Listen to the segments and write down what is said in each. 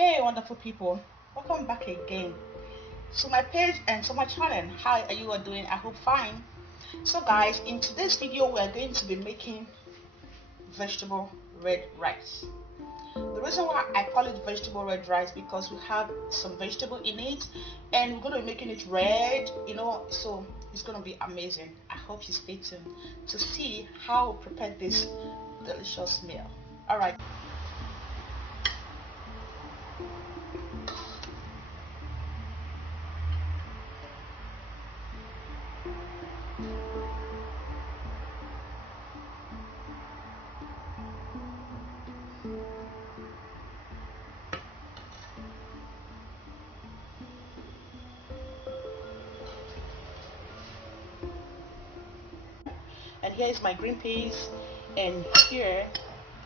Hey wonderful people, welcome back again to my page and to my channel. How are you all doing? I hope fine. So guys, in today's video we are going to be making vegetable red rice. The reason why I call it vegetable red rice because we have some vegetable in it and we're going to be making it red, so it's going to be amazing. I hope you stay tuned to see how we prepare this delicious meal. All right. And here is my green peas, and here,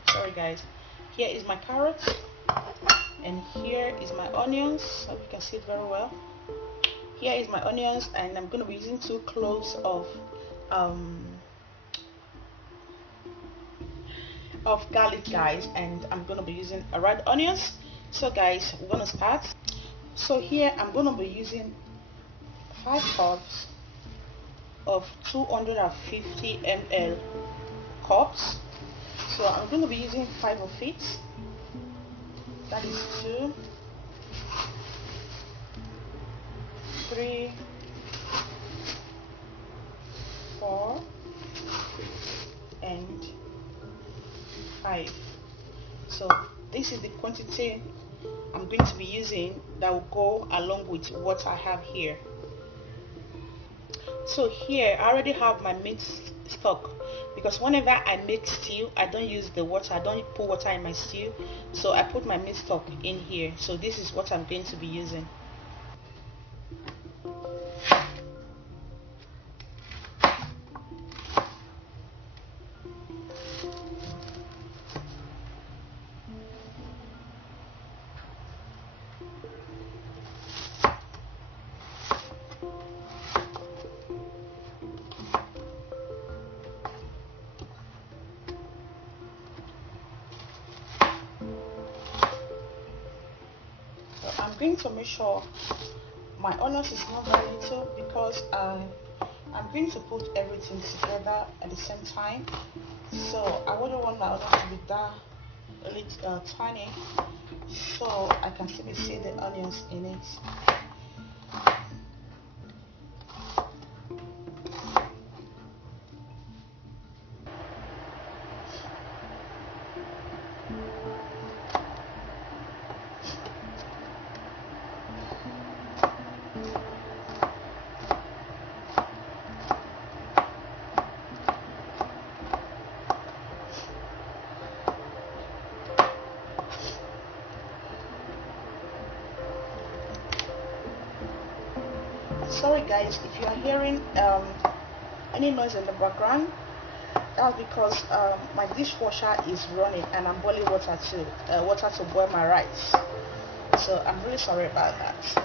sorry guys, here is my carrots, and here is my onions. Hope you can see it very well. Here is my onions, and I'm going to be using 2 cloves um of garlic, guys, and I'm going to be using red onions. So guys, we're going to start. So here I'm going to be using 5 cups of 250 ml cups. So I'm going to be using 5 of it. That is 2, 3, 4, and 5. So this is the quantity I'm going to be using that will go along with what I have here. So here I already have my meat stock, because whenever I make stew I don't use the water, I don't put water in my stew, so I put my meat stock in here. So this is what I'm going to be using. I'm going to make sure my onions is not very little, because I'm going to put everything together at the same time. So I wouldn't want my onions to be that a little tiny, so I can still see the onions in it. Sorry guys if you are hearing any noise in the background. That's because my dishwasher is running and I'm boiling water to boil my rice. So I'm really sorry about that.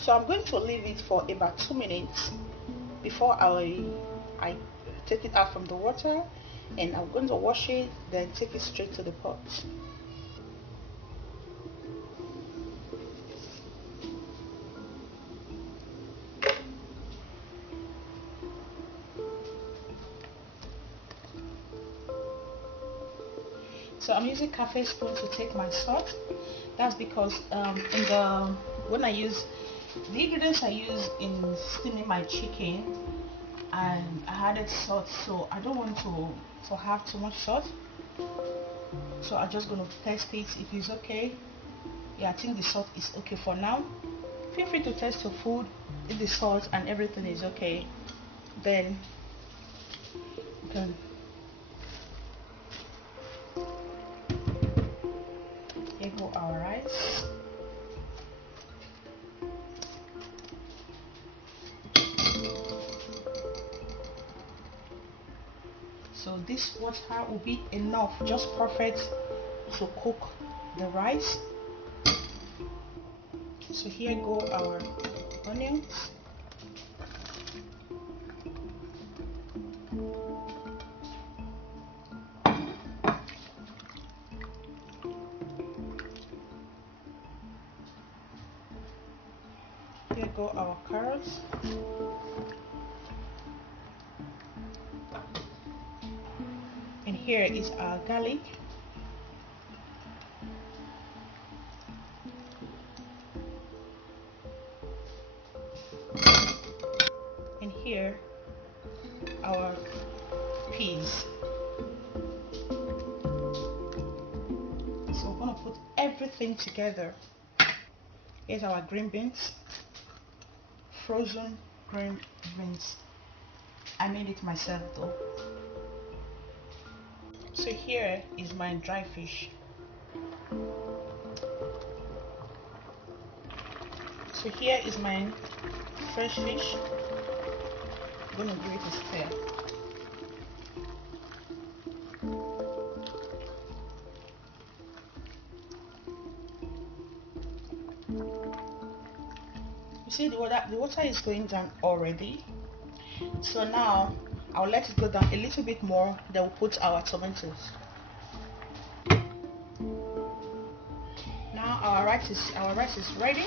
So I'm going to leave it for about 2 minutes before I take it out from the water, and I'm going to wash it, then take it straight to the pot. So I'm using cafe spoon to take my salt. That's because when I use the ingredients I use in steaming my chicken, and I added salt, so I don't want to have too much salt. So I'm just going to test it if it's okay. Yeah, I think the salt is okay for now. Feel free to test your food. If the salt and everything is okay, then you can. Here go our rice. So this water will be enough, just perfect to cook the rice. So here go our onions. Here go our carrots. And here is our garlic. And here our peas. So we're gonna put everything together. Here's our green beans, frozen green beans. I made it myself though. So here is my dry fish. So here is my fresh fish. I'm gonna give it a stir. You see the water is going down already. So now I'll let it go down a little bit more, then we'll put our tomatoes. Now our rice is ready.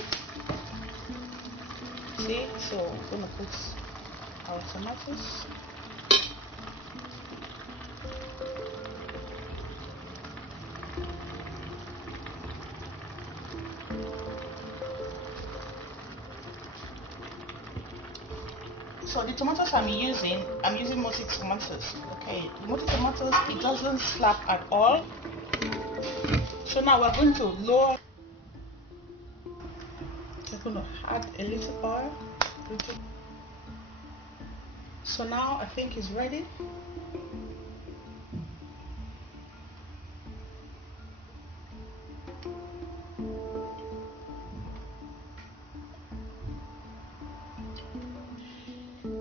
See, so we're gonna put our tomatoes. So the tomatoes I'm using multi tomatoes. Okay, multi tomatoes, it doesn't slap at all. So now we're going to lower. We're going to add a little oil. So now I think it's ready.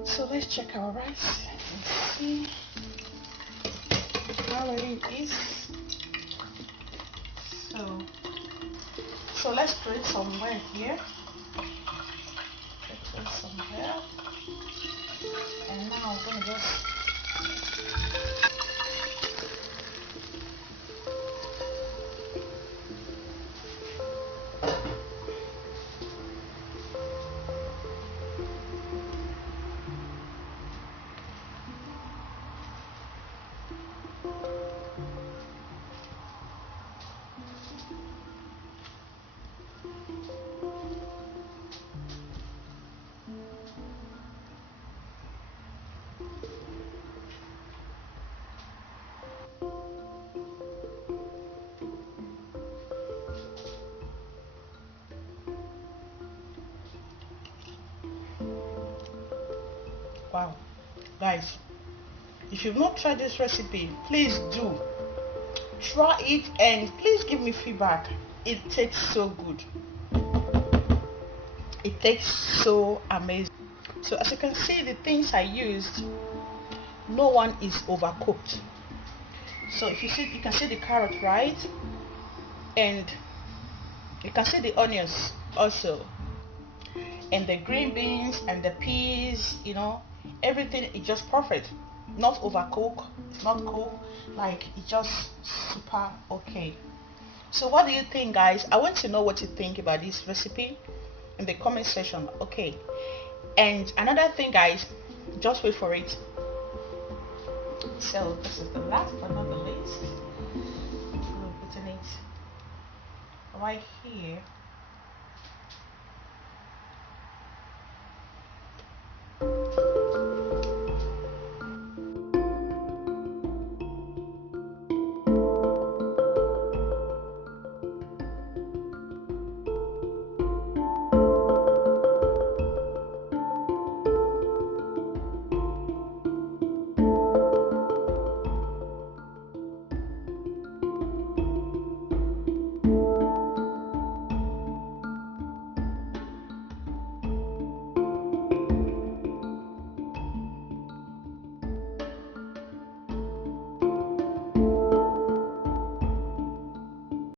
So let's check our rice and see how ready it is. So let's put it somewhere here. Let's put it somewhere. And now I'm gonna just wow, guys, if you've not tried this recipe, please do try it and please give me feedback. It tastes so good. It tastes so amazing. So as you can see, the things I used, no one is overcooked. So if you see, you can see the carrot, right? And you can see the onions also, and the green beans and the peas, you know, everything is just perfect. not overcook, not cook, like it's just super okay. So what do you think, guys? I want to know what you think about this recipe in the comment section. Okay, and another thing, guys, just wait for it. So this is the last but not the least. I'm putting it right here.